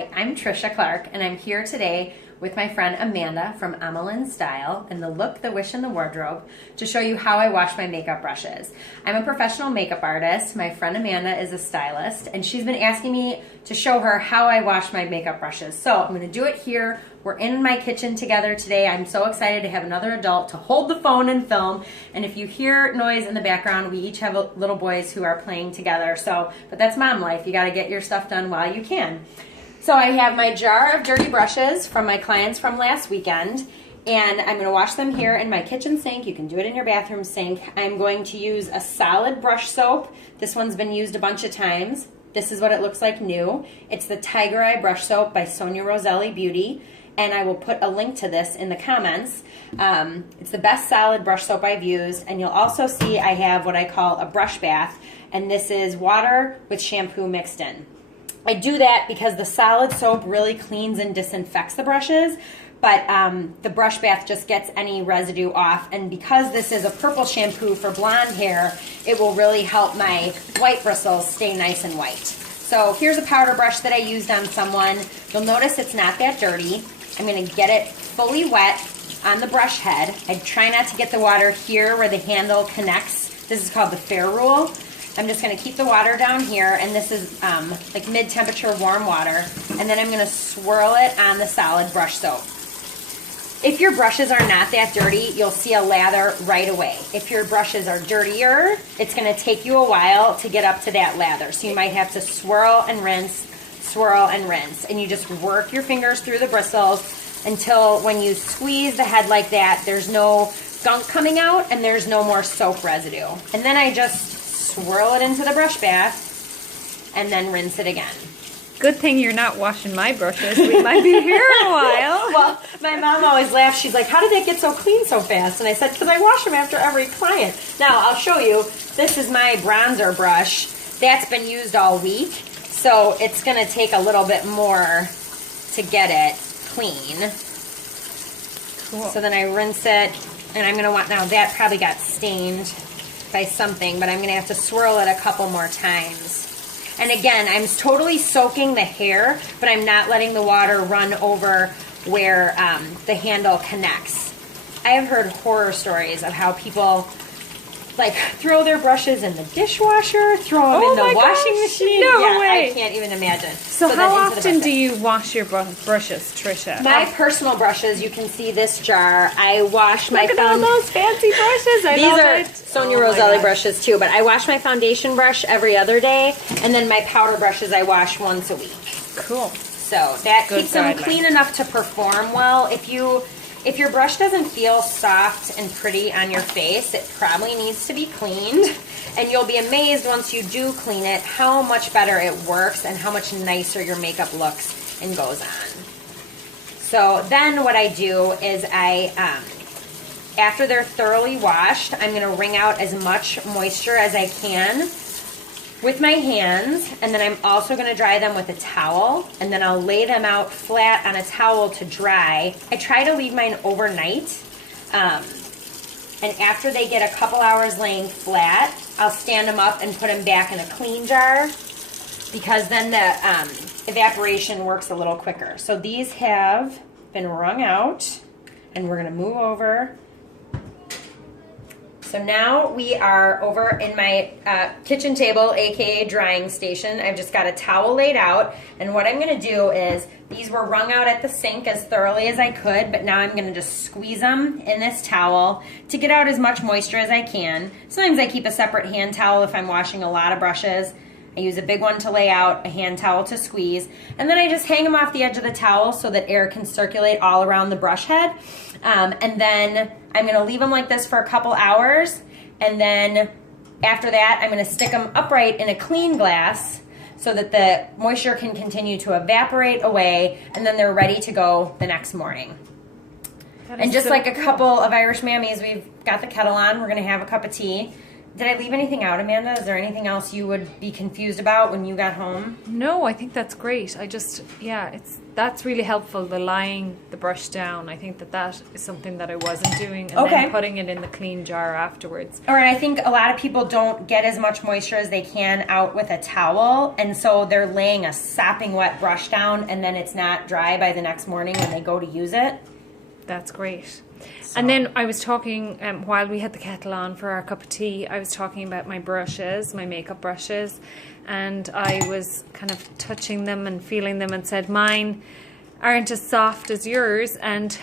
Hi, I'm Tricia Clarke, and I'm here today with my friend Amanda from Amelin Style and the Look, the Wish, and the Wardrobe to show you how I wash my makeup brushes. I'm a professional makeup artist. My friend Amanda is a stylist, and she's been asking me to show her how I wash my makeup brushes. So I'm going to do it here. We're in my kitchen together today. I'm so excited to have another adult to hold the phone and film. And if you hear noise in the background, we each have little boys who are playing together. But that's mom life. You got to get your stuff done while you can. So I have my jar of dirty brushes from my clients from last weekend, and I'm going to wash them here in my kitchen sink. You can do it in your bathroom sink. I'm going to use a solid brush soap. This one's been used a bunch of times. This is what it looks like new. It's the Tiger Eye Brush Soap by Sonia Roselli Beauty, and I will put a link to this in the comments. It's the best solid brush soap I've used, and you'll also see I have what I call a brush bath, and this is water with shampoo mixed in. I do that because the solid soap really cleans and disinfects the brushes, but the brush bath just gets any residue off. And because this is a purple shampoo for blonde hair, it will really help my white bristles stay nice and white. So here's a powder brush that I used on someone. You'll notice it's not that dirty. I'm going to get it fully wet on the brush head. I try not to get the water here where the handle connects. This is called the fair rule. I'm just going to keep the water down here, and this is like mid-temperature warm water, and then I'm going to swirl it on the solid brush soap. If your brushes are not that dirty, you'll see a lather right away. If your brushes are dirtier, it's going to take you a while to get up to that lather, so you might have to swirl and rinse, and you just work your fingers through the bristles until when you squeeze the head like that, there's no gunk coming out and there's no more soap residue. And then I just swirl it into the brush bath and then rinse it again. Good thing you're not washing my brushes. We might be here a while. Well, my mom always laughs. She's like, how did they get so clean so fast? And I said, because I wash them after every client. Now, I'll show you. This is my bronzer brush. That's been used all week, so it's going to take a little bit more to get it clean. Cool. So then I rinse it, and I'm going to want, now that probably got stained by something, but I'm going to have to swirl it a couple more times. And again, I'm totally soaking the hair, but I'm not letting the water run over where the handle connects. I have heard horror stories of how people like throw their brushes in the dishwasher, throw them in the washing machine. No way. I can't even imagine. So how often do you wash your brushes, Tricia? My personal brushes, you can see this jar. I wash my Look at all those fancy brushes. These are Sonia Roselli brushes too, but I wash my foundation brush every other day, and then my powder brushes I wash once a week. Cool. So that keeps them clean enough to perform well. If your brush doesn't feel soft and pretty on your face, it probably needs to be cleaned. And you'll be amazed once you do clean it how much better it works and how much nicer your makeup looks and goes on. So then what I do is after they're thoroughly washed, I'm going to wring out as much moisture as I can with my hands, and then I'm also going to dry them with a towel, and then I'll lay them out flat on a towel to dry. I try to leave mine overnight, and after they get a couple hours laying flat, I'll stand them up and put them back in a clean jar, because then the evaporation works a little quicker. So these have been wrung out, and we're going to move over. So now we are over in my kitchen table, aka drying station. I've just got a towel laid out, and what I'm going to do is, these were wrung out at the sink as thoroughly as I could, but now I'm going to just squeeze them in this towel to get out as much moisture as I can. Sometimes I keep a separate hand towel if I'm washing a lot of brushes. I use a big one to lay out, a hand towel to squeeze, and then I just hang them off the edge of the towel so that air can circulate all around the brush head. And then I'm going to leave them like this for a couple hours, and then after that I'm going to stick them upright in a clean glass so that the moisture can continue to evaporate away, and then they're ready to go the next morning. And just like a couple of Irish mammies, we've got the kettle on, we're going to have a cup of tea, Did I leave anything out, Amanda? Is there anything else you would be confused about when you got home? No, I think that's great. That's really helpful, the lying the brush down. I think that is something that I wasn't doing, and then putting it in the clean jar afterwards. All right, I think a lot of people don't get as much moisture as they can out with a towel, and so they're laying a sopping wet brush down, and then it's not dry by the next morning when they go to use it. That's great. So. And then I was talking, while we had the kettle on for our cup of tea, I was talking about my brushes, my makeup brushes, and I was kind of touching them and feeling them and said, mine aren't as soft as yours, and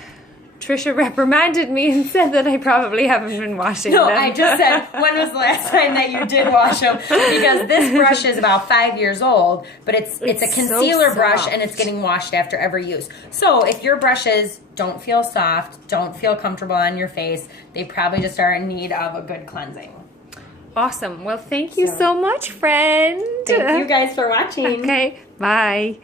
Tricia reprimanded me and said that I probably haven't been washing them. No, I just said, when was the last time that you did wash them? Because this brush is about 5 years old, but it's a concealer brush, and it's getting washed after every use. So if your brushes don't feel soft, don't feel comfortable on your face, they probably just are in need of a good cleansing. Awesome. Well, thank you so much, friend. Thank you guys for watching. Okay, bye.